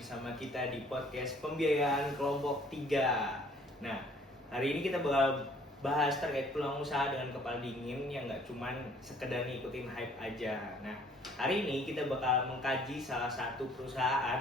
bersama kita di podcast Pembiayaan Kelompok 3. Nah, hari ini kita bakal bahas terkait peluang usaha dengan kepala dingin yang nggak cuman sekedar ngikutin hype aja. Nah, hari ini kita bakal mengkaji salah satu perusahaan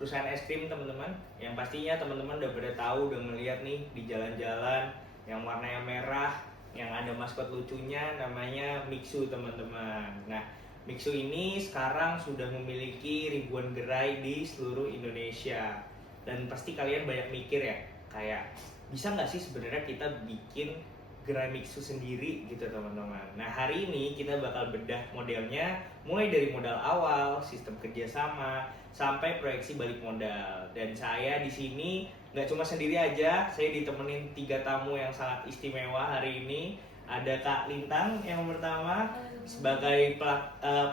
es krim teman-teman, yang pastinya teman-teman udah pada tahu, udah ngeliat nih di jalan-jalan yang warnanya merah, yang ada maskot lucunya, namanya Mixu teman-teman. Nah, Mixu ini sekarang sudah memiliki ribuan gerai di seluruh Indonesia. Dan pasti kalian banyak mikir ya, kayak bisa nggak sih sebenarnya kita bikin gerai Mixu sendiri gitu teman-teman. Nah, hari ini kita bakal bedah modelnya, mulai dari modal awal, sistem kerjasama, sampai proyeksi balik modal. Dan saya di sini nggak cuma sendiri aja, saya ditemenin 3 tamu yang sangat istimewa hari ini. Ada Kak Lintang yang pertama sebagai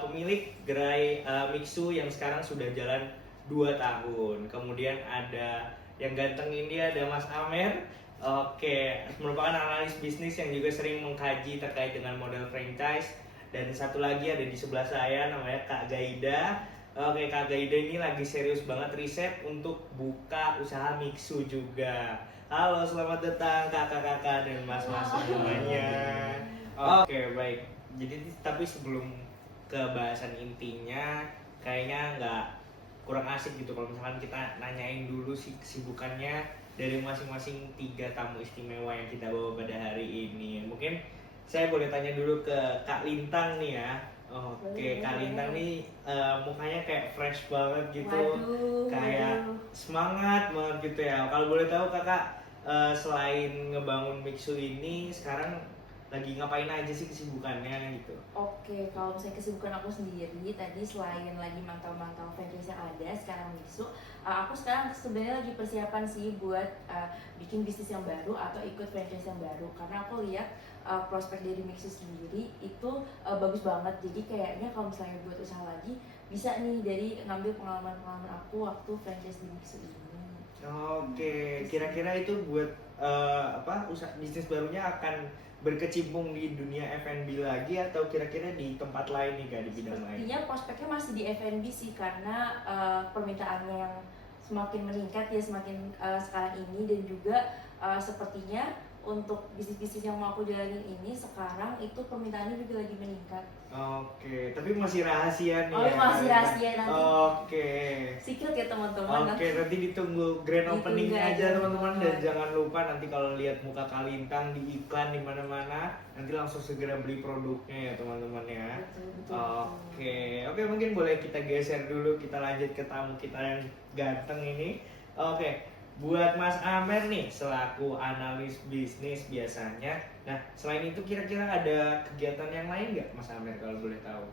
pemilik gerai Mixu yang sekarang sudah jalan 2 tahun. Kemudian ada yang ganteng ini, ada Mas Amer. Oke, merupakan analis bisnis yang juga sering mengkaji terkait dengan model franchise. Dan satu lagi ada di sebelah saya, namanya Kak Gaida. Oke, Kak Gaida ini lagi serius banget riset untuk buka usaha Mixu juga. Halo, selamat datang kakak-kakak dan mas-mas semuanya. Oke, baik. Jadi tapi sebelum ke bahasan intinya, kayaknya nggak kurang asik gitu kalau misalkan kita nanyain dulu sih kesibukannya dari masing-masing 3 tamu istimewa yang kita bawa pada hari ini. Mungkin saya boleh tanya dulu ke Kak Lintang nih ya. Oke, Kak Lintang nih mukanya kayak fresh banget gitu. Waduh, kayak semangat banget gitu ya. Kalau boleh tahu kakak, selain ngebangun Mixu ini sekarang lagi ngapain aja sih kesibukannya gitu? Oke, kalau misalnya kesibukan aku sendiri tadi selain lagi mantau-mantau franchise yang ada sekarang Mixu, aku sekarang sebenarnya lagi persiapan sih buat bikin bisnis yang baru atau ikut franchise yang baru, karena aku lihat prospek dari Mixu sendiri itu bagus banget. Jadi kayaknya kalau misalnya buat usaha lagi bisa nih dari ngambil pengalaman-pengalaman aku waktu franchise di Mixu ini. Oke, kira-kira itu buat usaha bisnis barunya akan berkecimpung di dunia F&B lagi atau kira-kira di tempat lain nih Kak, di bidang lain? Sepertinya prospeknya masih di F&B sih, karena permintaannya yang semakin meningkat ya semakin sekarang ini, dan juga sepertinya untuk bisnis-bisnis yang mau aku jalanin ini sekarang itu permintaannya juga lagi meningkat. Oke, tapi masih rahasia nih Oh, ya? masih rahasia nanti. Oke. Secret ya teman-teman. Oke, nanti ditunggu grand opening Ditunggu aja aja, teman-teman, dan teman-teman. jangan lupa nanti kalau lihat muka Kak Lintang di iklan di mana-mana, nanti langsung segera beli produknya ya teman-teman ya. Betul. Oke, mungkin boleh kita geser dulu, kita lanjut ke tamu kita yang ganteng ini. Oke, buat Mas Amer nih selaku analis bisnis biasanya. Nah, selain itu kira-kira ada kegiatan yang lain nggak Mas Amer kalau boleh tahu?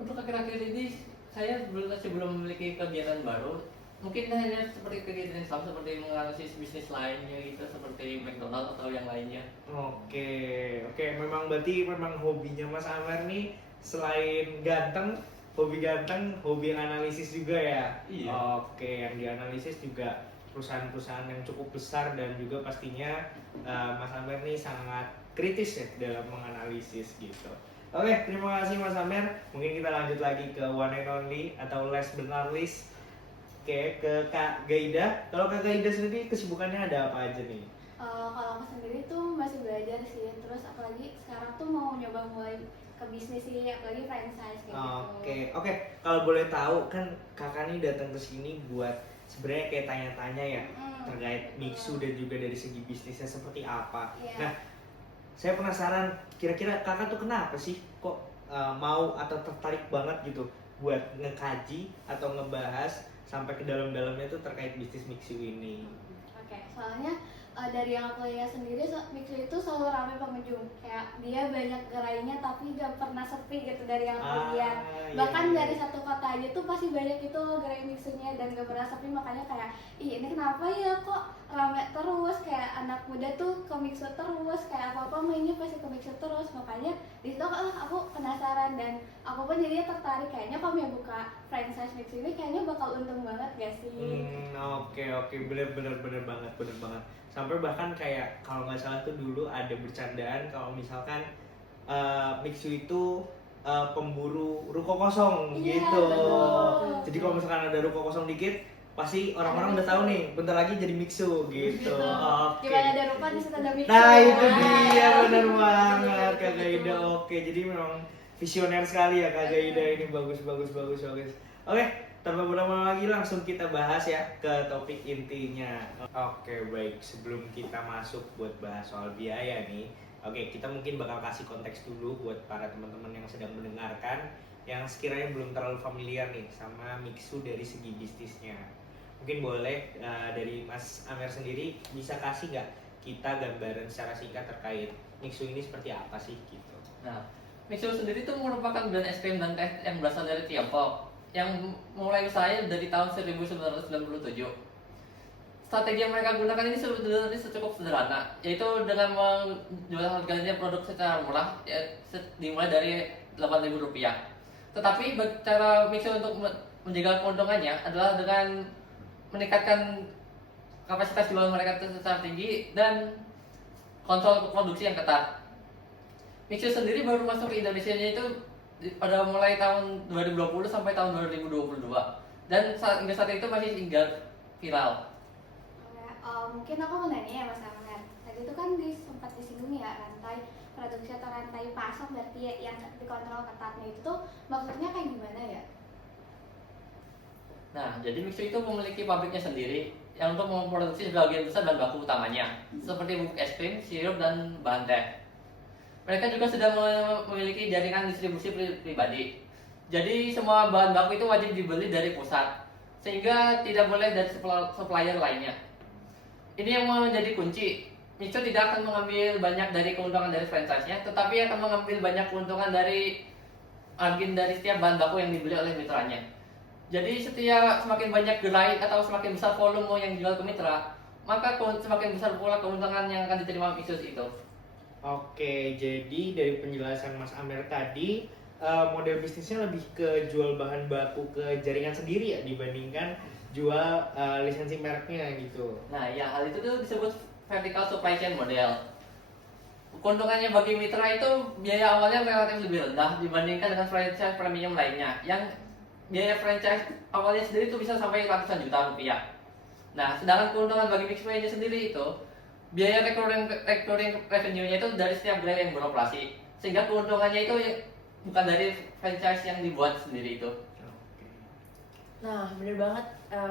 Untuk akhir-akhir ini saya masih belum memiliki kegiatan baru. Mungkin hanya seperti kegiatan sama seperti menganalisis bisnis lainnya gitu, seperti McDonald atau yang lainnya. Oke, memang berarti memang hobinya Mas Amer nih selain ganteng, hobi yang analisis juga ya. Iya. Oke, yang dianalisis juga perusahaan-perusahaan yang cukup besar, dan juga pastinya Mas Amer nih sangat kritis ya dalam menganalisis gitu. Oke, terima kasih Mas Amer. Mungkin kita lanjut lagi ke one and only atau last but not least. Oke, ke Kak Gaida. Kalau Kak Gaida sendiri kesibukannya ada apa aja nih? Kalau aku sendiri tuh masih belajar sih, terus apalagi sekarang tuh mau nyoba mulai ke bisnis sih, apalagi franchise kayak gitu. Oke. Kalau boleh tahu kan kakak nih datang ke sini buat sebenarnya kayak tanya-tanya ya terkait Mixu dan juga dari segi bisnisnya seperti apa. Iya. Nah, saya penasaran kira-kira kakak tuh kenapa sih kok mau atau tertarik banget gitu buat ngekaji atau ngebahas sampai ke dalam-dalamnya tuh terkait bisnis Mixu ini. Oke, soalnya dari yang aku lihat sendiri, Mixu itu selalu ramai pengunjung. Kayak dia banyak gerainya tapi gak pernah sepi gitu dari yang aku lihat. Bahkan iya. dari satu kota aja tuh pasti banyak itu gerai Mixunya dan gak pernah sepi. Makanya kayak, ih ini kenapa ya kok rame terus, kayak anak muda tuh ke Mixu terus, kayak apa-apa mainnya pasti ke Mixu terus. Makanya di situ aku penasaran, dan aku pun jadinya tertarik, kayaknya kalau mau buka franchise Mixu ini kayaknya bakal untung banget gak sih? Oke, bener banget. Sampai bahkan kayak kalau nggak salah tuh dulu ada bercandaan kalau misalkan Mixu itu pemburu ruko kosong Iya, gitu. betul. Jadi kalau misalkan ada ruko kosong dikit, pasti orang-orang udah tahu nih, bentar lagi jadi Mixu gitu. Oke. Gimana ada rupa di situ ada mixer. Nah itu dia, benar banget Kak Gaida. Oke, jadi memang visioner sekali ya Kak Gaida ini, bagus. Oke, tanpa berlama-lama lagi langsung kita bahas ya ke topik intinya. Oke, baik, sebelum kita masuk buat bahas soal biaya nih, oke, kita mungkin bakal kasih konteks dulu buat para teman-teman yang sedang mendengarkan yang sekiranya belum terlalu familiar nih sama Mixu dari segi bisnisnya. Mungkin boleh dari Mas Amer sendiri bisa kasih nggak kita gambaran secara singkat terkait Mixu ini seperti apa sih gitu. Nah, Mixu sendiri itu merupakan brand es krim dan teh yang berasal dari Tiongkok yang mulai usahanya dari tahun 1997. Strategi yang mereka gunakan ini sebenarnya cukup sederhana, yaitu dengan menjual harganya produk secara murah, dimulai dari Rp8.000. Tetapi cara Mixu untuk menjaga keuntungannya adalah dengan meningkatkan kapasitas jual mereka secara tinggi dan kontrol produksi yang ketat. Mixu sendiri baru masuk ke Indonesia itu pada mulai tahun 2020 sampai tahun 2022 dan hingga saat itu masih tinggal viral. Mungkin aku mau nanya ya Mas Amer. Tadi itu kan sempat disinggung ya rantai produksi atau rantai pasok berarti ya, yang dikontrol ketatnya itu tuh maksudnya kayak gimana ya? Nah, jadi Mixu itu memiliki pabriknya sendiri yang untuk memproduksi sebagian besar bahan baku utamanya, seperti bubuk es krim, sirup, dan bahan teh. Mereka juga sudah memiliki jaringan distribusi pribadi. Jadi semua bahan baku itu wajib dibeli dari pusat, sehingga tidak boleh dari supplier lainnya. Ini yang menjadi kunci. Mixu tidak akan mengambil banyak dari keuntungan dari franchise-nya, tetapi akan mengambil banyak keuntungan dari margin dari setiap bahan baku yang dibeli oleh mitranya. Jadi setiap semakin banyak gerai atau semakin besar volume yang dijual ke mitra, maka semakin besar pula keuntungan yang akan diterima Mixu itu. Oke, jadi dari penjelasan Mas Amer tadi, model bisnisnya lebih ke jual bahan baku ke jaringan sendiri ya dibandingkan jual lisensi mereknya gitu. Nah, ya hal itu tuh disebut vertical supply chain model. Keuntungannya bagi mitra itu biaya awalnya relatif lebih rendah dibandingkan dengan franchise premium lainnya, yang biaya franchise awalnya sendiri itu bisa sampai ratusan juta rupiah. Nah, sedangkan keuntungan bagi Mixu sendiri itu biaya recurring revenue-nya itu dari setiap gerai yang beroperasi, sehingga keuntungannya itu bukan dari franchise yang dibuat sendiri itu. Nah, bener banget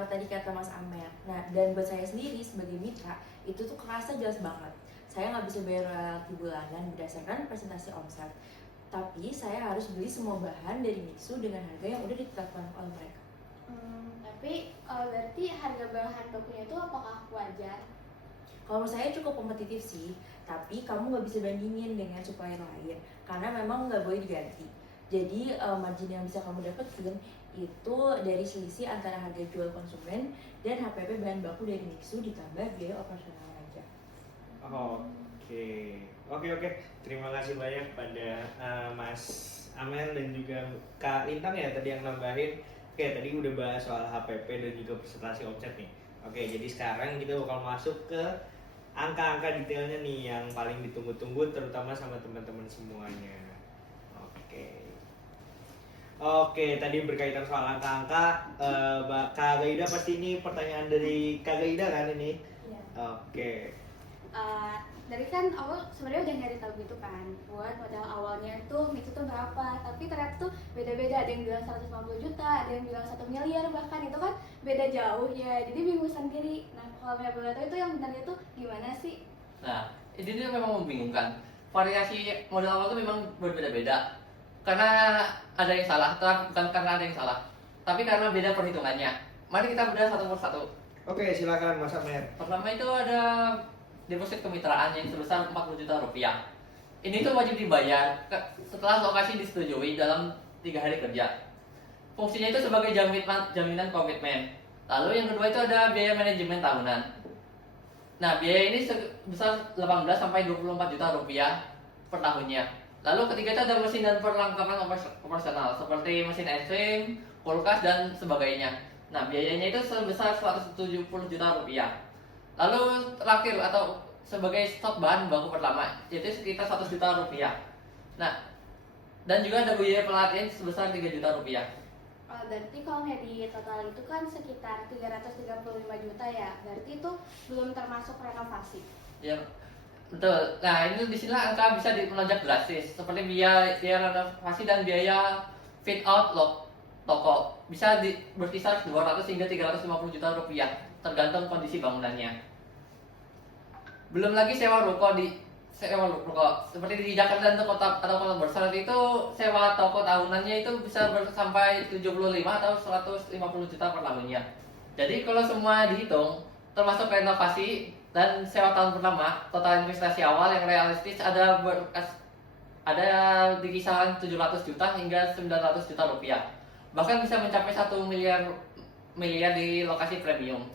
tadi kata Mas Amer. Nah, dan buat saya sendiri sebagai mitra, itu tuh kerasa jelas banget. Saya nggak bisa bayar royalti bulanan berdasarkan presentasi omset. Tapi saya harus beli semua bahan dari Mixu dengan harga yang udah ditetapkan oleh mereka. Tapi berarti harga bahan bakunya itu apakah wajar? Kalau menurut saya cukup kompetitif sih, tapi kamu nggak bisa bandingin dengan supplier lain karena memang nggak boleh diganti. Jadi margin yang bisa kamu dapetin itu dari selisih antara harga jual konsumen dan HPP bahan baku dari Mixu ditambah biaya operasional aja. Oke. Terima kasih banyak pada Mas Amer dan juga Kak Lintang ya tadi yang nambahin. Oke, tadi udah bahas soal HPP dan juga presentasi omset nih. Oke, jadi sekarang kita bakal masuk ke angka-angka detailnya nih yang paling ditunggu-tunggu terutama sama teman-teman semuanya. Oke, tadi berkaitan soal angka-angka, Kak Gaida pasti ini pertanyaan dari Kak Gaida kan ini? Iya. Oke. Dari kan awal sebenarnya udah nyari tahu gitu kan, buat modal awalnya tuh Mixu tuh berapa, tapi ternyata tuh beda-beda, ada yang bilang 150 juta, ada yang bilang 1 miliar bahkan, itu kan beda jauh ya, jadi bingung sendiri. Nah, kalau boleh tahu itu yang benarnya tuh gimana sih? Nah, ini tuh memang membingungkan. Variasi modal awal tuh memang berbeda-beda. Karena ada yang salah, bukan karena ada yang salah, tapi karena beda perhitungannya. Mari kita bedah satu persatu. Oke, silakan Mas Amer. Pertama itu ada deposit kemitraan yang sebesar 40 juta rupiah. Ini tuh wajib dibayar setelah lokasi disetujui dalam 3 hari kerja. Fungsinya itu sebagai jaminan komitmen. Lalu yang kedua itu ada biaya manajemen tahunan. Nah, biaya ini sebesar 18 sampai 24 juta rupiah per tahunnya. Lalu ketiga itu ada mesin dan perlengkapan operasional seperti mesin es krim, kulkas dan sebagainya. Nah, biayanya itu sebesar 170 juta rupiah. Lalu terakhir atau sebagai stok bahan baku pertama yaitu sekitar 100 juta rupiah. Nah, dan juga ada biaya pelatihan sebesar 3 juta rupiah. Berarti kalau nggak di total itu kan sekitar 335 juta ya. Berarti itu belum termasuk renovasi. Ya, betul. Nah, ini di sini angka bisa melonjak drastis seperti biaya renovasi dan biaya fit out toko bisa berkisar 200 hingga 350 juta rupiah tergantung kondisi bangunannya. Belum lagi sewa ruko seperti di Jakarta dan kota atau kota besar itu sewa toko tahunannya itu bisa sampai 75 atau 150 juta per tahunnya. Jadi kalau semua dihitung termasuk renovasi dan sewa tahun pertama, total investasi awal yang realistis ada di kisaran 700 juta hingga 900 juta rupiah. Bahkan bisa mencapai 1 miliar di lokasi premium.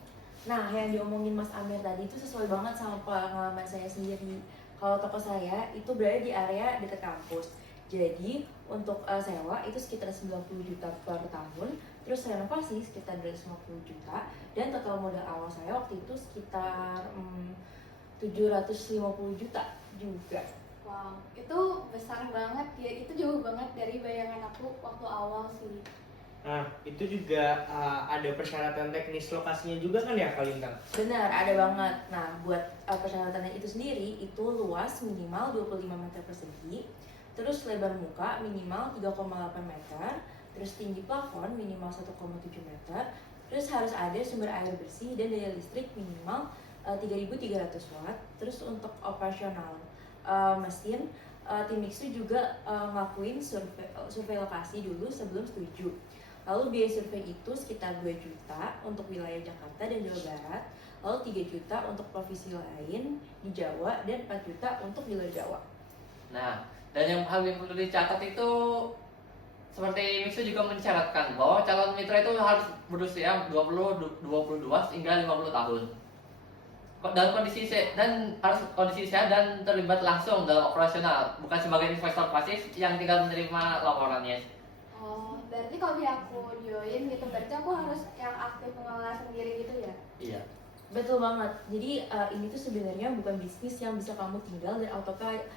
Nah, yang diomongin Mas Amir tadi itu sesuai banget sama pengalaman saya sendiri. Kalau toko saya itu berada di area dekat kampus. Jadi untuk sewa itu sekitar 90 juta per tahun, terus renovasi sekitar 250 juta, dan total modal awal saya waktu itu sekitar 750 juta juga. Wow, itu besar banget ya. Itu jauh banget dari bayangan aku waktu awal sih. Nah, itu juga ada persyaratan teknis lokasinya juga kan ya, Kak Lintang? Benar, ada banget. Nah, buat persyaratannya itu sendiri, itu luas minimal 25 meter persegi, terus lebar muka minimal 3,8 meter, terus tinggi plafon minimal 1,7 meter, terus harus ada sumber air bersih dan daya listrik minimal 3.300 watt. Terus untuk operasional mesin, tim Mixu juga ngelakuin survei lokasi dulu sebelum setuju. Lalu biaya survei itu sekitar 2 juta untuk wilayah Jakarta dan Jawa Barat, lalu 3 juta untuk provinsi lain di Jawa, dan 4 juta untuk di luar Jawa. Nah, dan yang paling perlu dicatat itu seperti Mixu juga mensyaratkan bahwa calon mitra itu harus berusia 22 hingga 50 tahun. Dan harus kondisi sehat dan terlibat langsung dalam operasional, bukan sebagai investor pasif yang tinggal menerima laporannya. Oh, berarti kalau aku join gitu, berarti aku harus yang aktif mengelola sendiri gitu ya? Iya. Betul banget. Jadi ini tuh sebenarnya bukan bisnis yang bisa kamu tinggal dan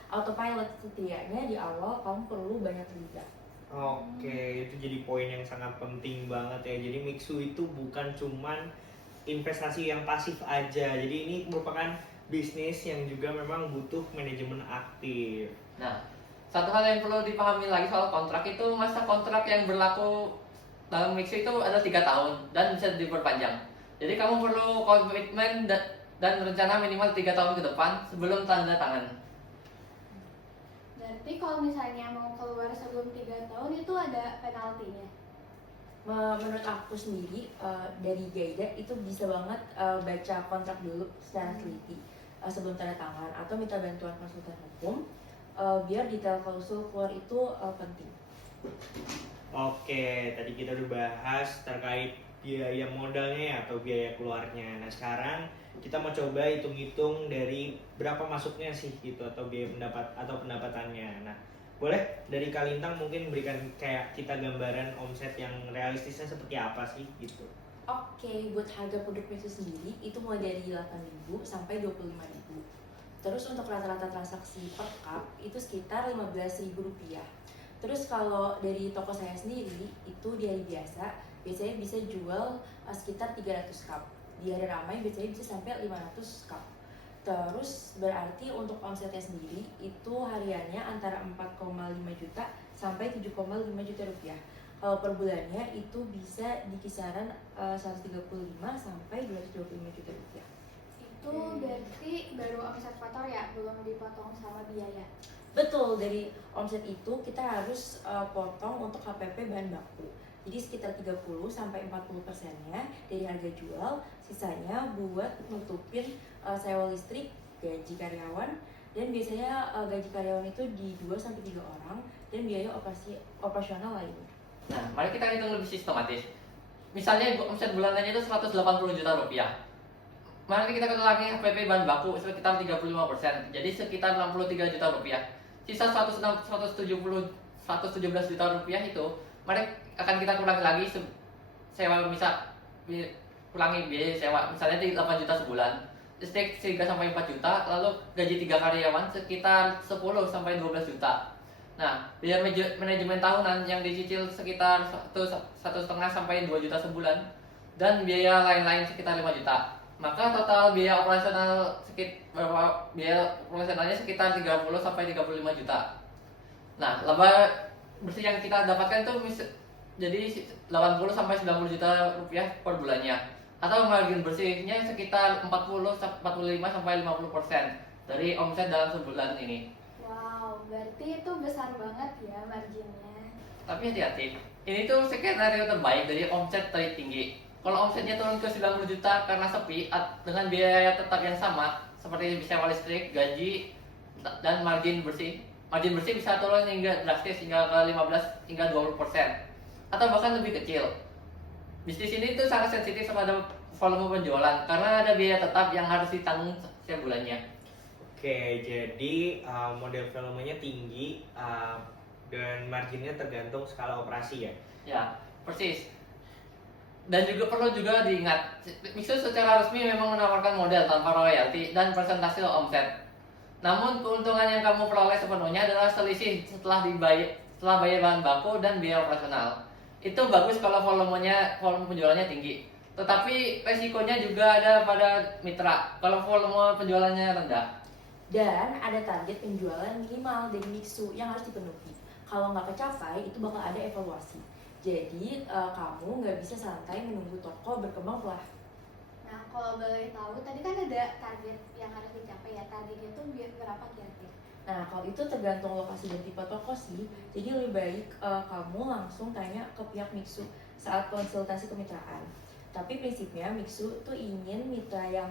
autopilot. Setidaknya di awal kamu perlu banyak terlibat. Oke, itu jadi poin yang sangat penting banget ya. Jadi Mixu itu bukan cuman investasi yang pasif aja. Jadi ini merupakan bisnis yang juga memang butuh manajemen aktif. Nah, satu hal yang perlu dipahami lagi soal kontrak itu masa kontrak yang berlaku dalam Mixu itu ada 3 tahun dan bisa diperpanjang. Jadi kamu perlu komitmen dan rencana minimal 3 tahun ke depan sebelum tanda tangan. Berarti kalau misalnya mau keluar sebelum 3 tahun itu ada penaltinya? Menurut aku sendiri dari Gaida itu bisa banget baca kontrak dulu secara teliti sebelum tanda tangan, atau minta bantuan konsultan hukum biar detail klausul keluar itu penting. Oke, tadi kita udah bahas terkait biaya modalnya ya, atau biaya keluarnya. Nah, sekarang kita mau coba hitung-hitung dari berapa masuknya sih gitu, atau biaya pendapatannya. Nah, boleh dari Kak Lintang mungkin berikan kayak kita gambaran omset yang realistisnya seperti apa sih gitu. Oke, buat harga produk Mixu sendiri itu mulai dari 8.000 sampai 25.000. Terus untuk rata-rata transaksi per cup itu sekitar 15.000 rupiah. Terus kalau dari toko saya sendiri itu di hari biasanya bisa jual sekitar 300 cup. Di hari ramai biasanya bisa sampai 500 cup. Terus berarti untuk omsetnya sendiri itu hariannya antara 4,5 juta sampai 7,5 juta rupiah. Kalau per bulannya itu bisa di kisaran 135 sampai 225 juta rupiah. Itu berarti baru omset kotor ya, belum dipotong sama biaya? Betul, dari omset itu kita harus potong untuk HPP bahan baku. Jadi sekitar 30 sampai 40%-nya dari harga jual, sisanya buat nutupin sewa listrik, gaji karyawan, dan biasanya gaji karyawan itu di 2 sampai 3 orang, dan biaya operasional lainnya. Nah, mari kita hitung lebih sistematis. Misalnya omset bulanannya itu 180 juta rupiah. Mari kita ulangi HPP bahan baku sekitar 35%, jadi sekitar 63 juta rupiah. Sisa 117 juta rupiah itu, mari akan kita kurangi lagi sewa, kurangi biaya sewa, misalnya di 8 juta sebulan, listrik 3 sampai 4 juta, lalu gaji 3 karyawan sekitar 10 sampai 12 juta. Nah, biaya manajemen tahunan yang dicicil sekitar 1,5 sampai 2 juta sebulan dan biaya lain-lain sekitar 5 juta. Maka total biaya operasionalnya sekitar 30 sampai 35 juta. Nah, laba bersih yang kita dapatkan itu jadi 80 sampai 90 juta rupiah per bulannya. Atau margin bersihnya sekitar 45 sampai 50% dari omset dalam sebulan ini. Wow, berarti itu besar banget ya marginnya. Tapi hati-hati, ini tuh skenario terbaik dari omset tertinggi. Kalau omsetnya turun ke 90 juta karena sepi dengan biaya tetap yang sama seperti sewa listrik, gaji, dan margin bersih. Margin bersih bisa turun hingga drastis hingga ke 15 hingga 20% atau bahkan lebih kecil. Bisnis ini tuh sangat sensitif pada volume penjualan karena ada biaya tetap yang harus ditanggung setiap bulannya. Oke, jadi model volumenya tinggi dan marginnya tergantung skala operasi ya. Ya, persis. Dan juga perlu diingat, Mixu secara resmi memang menawarkan model tanpa royalti dan persentase omset. Namun keuntungan yang kamu peroleh sepenuhnya adalah selisih setelah bayar bahan baku dan biaya operasional. Itu bagus kalau volume penjualannya tinggi. Tetapi resikonya juga ada pada mitra kalau volume penjualannya rendah. Dan ada target penjualan minimal dari Mixu yang harus dipenuhi. Kalau nggak kecapai, itu bakal ada evaluasi. Jadi kamu nggak bisa santai menunggu toko berkembang perlahan. Nah, kalau boleh tahu, tadi kan ada target yang harus dicapai ya. Targetnya itu berapa kira-kira? Nah, kalau itu tergantung lokasi dan tipe toko sih. Jadi lebih baik kamu langsung tanya ke pihak Mixu saat konsultasi kemitraan. Tapi prinsipnya Mixu tuh ingin mitra yang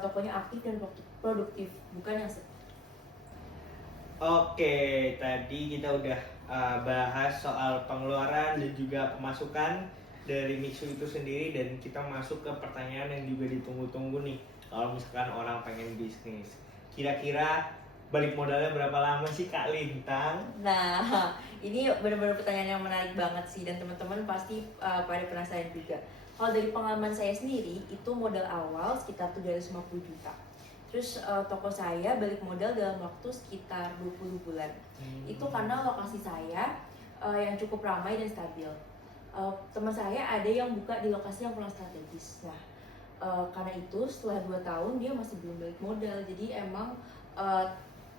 tokonya aktif dan produktif, bukan yang sepi. Oke, tadi kita udah bahas soal pengeluaran dan juga pemasukan dari Mixu itu sendiri, dan kita masuk ke pertanyaan yang juga ditunggu-tunggu nih. Kalau misalkan orang pengen bisnis, kira-kira balik modalnya berapa lama sih Kak Lintang? Nah, ini benar-benar pertanyaan yang menarik banget sih, dan teman-teman pasti pada penasaran juga. Kalau dari pengalaman saya sendiri, itu modal awal sekitar 350 juta. Terus toko saya balik modal dalam waktu sekitar 20 bulan. Itu karena lokasi saya yang cukup ramai dan stabil. Teman saya ada yang buka di lokasi yang kurang strategis. Nah, karena itu setelah 2 tahun dia masih belum balik modal. Jadi emang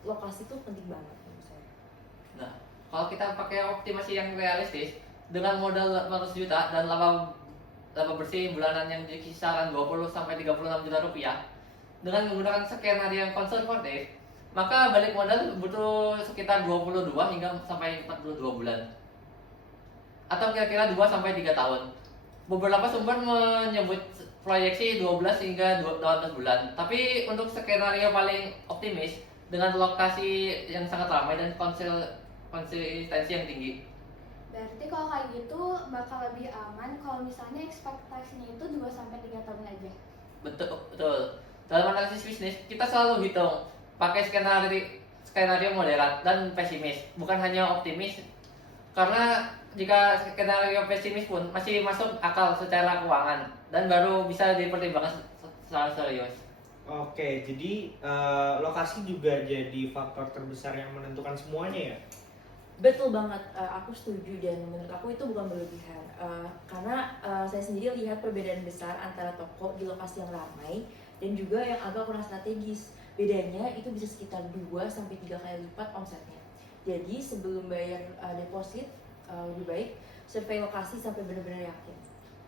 lokasi itu penting banget menurut saya. Nah, kalau kita pakai optimasi yang realistis dengan modal 400 juta dan laba bersih bulanan yang di kisaran 20 sampai 36 juta rupiah dengan menggunakan skenario yang konservatif, maka balik modal butuh sekitar 22 hingga sampai 42 bulan atau kira-kira 2 sampai 3 tahun. Beberapa sumber menyebut proyeksi 12 hingga 18 bulan. Tapi untuk skenario paling optimis dengan lokasi yang sangat ramai dan konsistensi yang tinggi. Berarti kalau kayak gitu bakal lebih aman kalau misalnya ekspektasinya itu 2 sampai 3 tahun aja. Betul, betul. Dalam analisis bisnis, kita selalu hitung pakai skenario moderat dan pesimis, bukan hanya optimis. Karena jika skenario pesimis pun masih masuk akal secara keuangan dan baru bisa dipertimbangkan secara serius. Oke, jadi lokasi juga jadi faktor terbesar yang menentukan semuanya ya? Betul banget, aku setuju, dan menurut aku itu bukan berlebihan. Karena saya sendiri lihat perbedaan besar antara toko di lokasi yang ramai dan juga yang agak kurang strategis. Bedanya itu bisa sekitar 2 sampai 3 kali lipat omsetnya. Jadi sebelum bayar deposit, lebih baik survei lokasi sampai benar-benar yakin.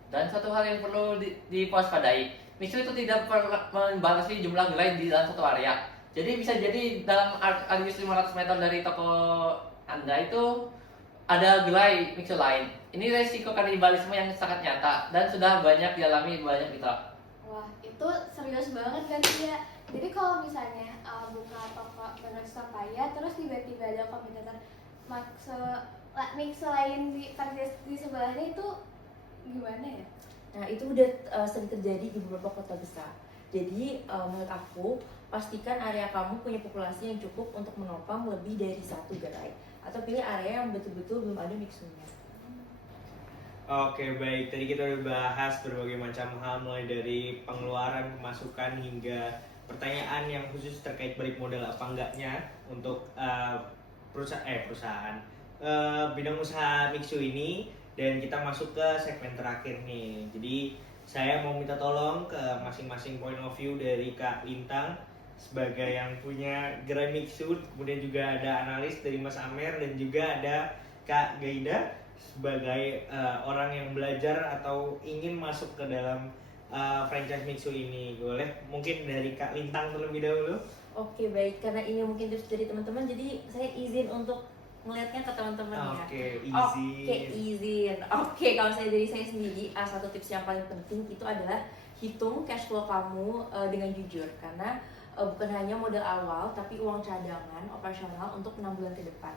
Dan satu hal yang perlu diwaspadai, Mixu itu tidak membatasi jumlah gerai di dalam satu area. Jadi bisa jadi dalam radius 500 meter dari toko Anda itu ada gerai Mixu lain. Ini resiko kanibalisme yang sangat nyata dan sudah banyak dialami banyak mitra. Wah, itu serius banget kan ya. Jadi kalau misalnya buka toko menurut Surabaya terus tiba-tiba ada kompetitor Mixu lain di sebelahnya, itu gimana ya? Nah, itu udah sering terjadi di beberapa kota besar. Jadi menurut aku, pastikan area kamu punya populasi yang cukup untuk menopang lebih dari 1 gerai, atau pilih area yang betul-betul belum ada Mixunya. Oke, baik. Tadi kita udah bahas berbagai macam hal, mulai dari pengeluaran, pemasukan, hingga pertanyaan yang khusus terkait balik modal apa enggaknya untuk perusahaan bidang usaha Mixu ini, dan kita masuk ke segmen terakhir nih. Jadi saya mau minta tolong ke masing-masing point of view dari Kak Lintang sebagai yang punya gerai Mixu, kemudian juga ada analis dari Mas Amer, dan juga ada Kak Gaida sebagai orang yang belajar atau ingin masuk ke dalam franchise Mixu ini. Boleh mungkin dari Kak Lintang terlebih dahulu. Oke, baik, karena ini mungkin tips dari teman-teman, jadi saya izin untuk melihatnya ke teman-teman ya. Oke, izin. Oke, izin. Oke, kalau dari saya sendiri, satu tips yang paling penting itu adalah hitung cash flow kamu dengan jujur, karena bukan hanya modal awal, tapi uang cadangan operasional untuk 6 bulan ke depan.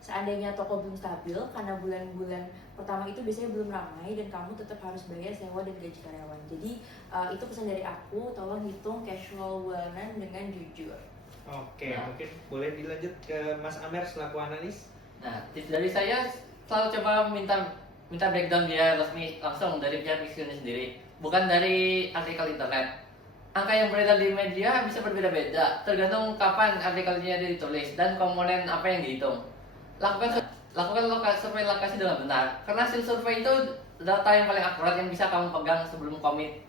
Seandainya toko belum stabil, karena bulan-bulan pertama itu biasanya belum ramai dan kamu tetap harus bayar sewa dan gaji karyawan. Jadi itu pesan dari aku, tolong hitung cash flow bulanan dengan jujur. Oke, mungkin boleh dilanjut ke Mas Amer selaku analis. Nah, tips dari saya selalu coba minta breakdown dia resmi langsung dari pihak Mixu sendiri, bukan dari artikel internet. Angka yang beredar di media bisa berbeda-beda, tergantung kapan artikelnya ditulis dan komponen apa yang dihitung. Lakukan survei lokasi dengan benar, karena hasil survei itu data yang paling akurat yang bisa kamu pegang sebelum komit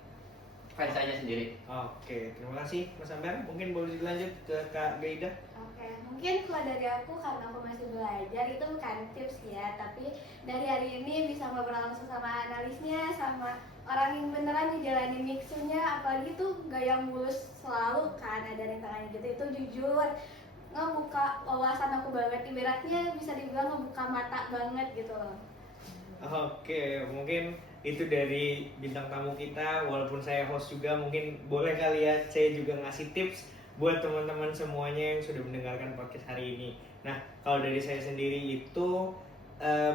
franchise-nya sendiri. Oke, terima kasih Mas Amer. Mungkin boleh dilanjut ke Kak Gaida. Oke, mungkin kalau dari aku karena aku masih belajar itu bukan tips ya, tapi dari hari ini bisa ngobrol langsung sama analisnya, sama orang yang beneran ngejalanin Mixu-nya, apalagi tuh gak yang mulus selalu kan, ada rintangannya gitu, itu jujur ngebuka wawasan aku banget, ibaratnya bisa dibilang ngebuka mata banget gitu loh. Oke, mungkin itu dari bintang tamu kita. Walaupun saya host juga, mungkin boleh kali ya saya juga ngasih tips buat teman-teman semuanya yang sudah mendengarkan podcast hari ini. Nah, kalau dari saya sendiri itu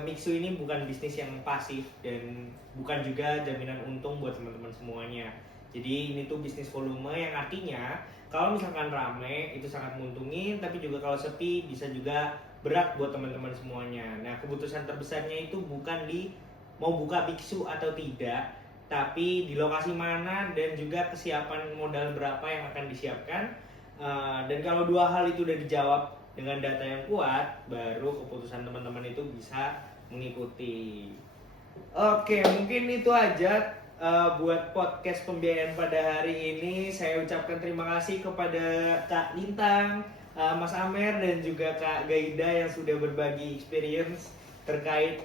Mixu ini bukan bisnis yang pasif dan bukan juga jaminan untung buat teman-teman semuanya. Jadi ini tuh bisnis volume yang artinya kalau misalkan rame itu sangat menguntungin, tapi juga kalau sepi bisa juga berat buat teman-teman semuanya. Nah, keputusan terbesarnya itu bukan di mau buka Mixu atau tidak, tapi di lokasi mana dan juga kesiapan modal berapa yang akan disiapkan. Dan kalau dua hal itu udah dijawab dengan data yang kuat, baru keputusan teman-teman itu bisa mengikuti. Oke, mungkin itu aja buat podcast pembiayaan pada hari ini. Saya ucapkan terima kasih kepada Kak Lintang, Mas Amer, dan juga Kak Gaida yang sudah berbagi experience terkait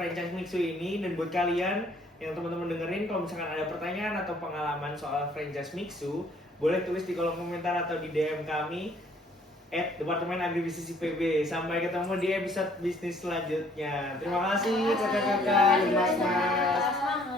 franchise Mixu ini. Dan buat kalian yang teman-teman dengerin, kalau misalkan ada pertanyaan atau pengalaman soal franchise Mixu, boleh tulis di kolom komentar atau di DM kami @Departemen Agribisnis IPB. Sampai ketemu di episode bisnis selanjutnya. Terima kasih kakak-kakak, mas-mas. Semangat.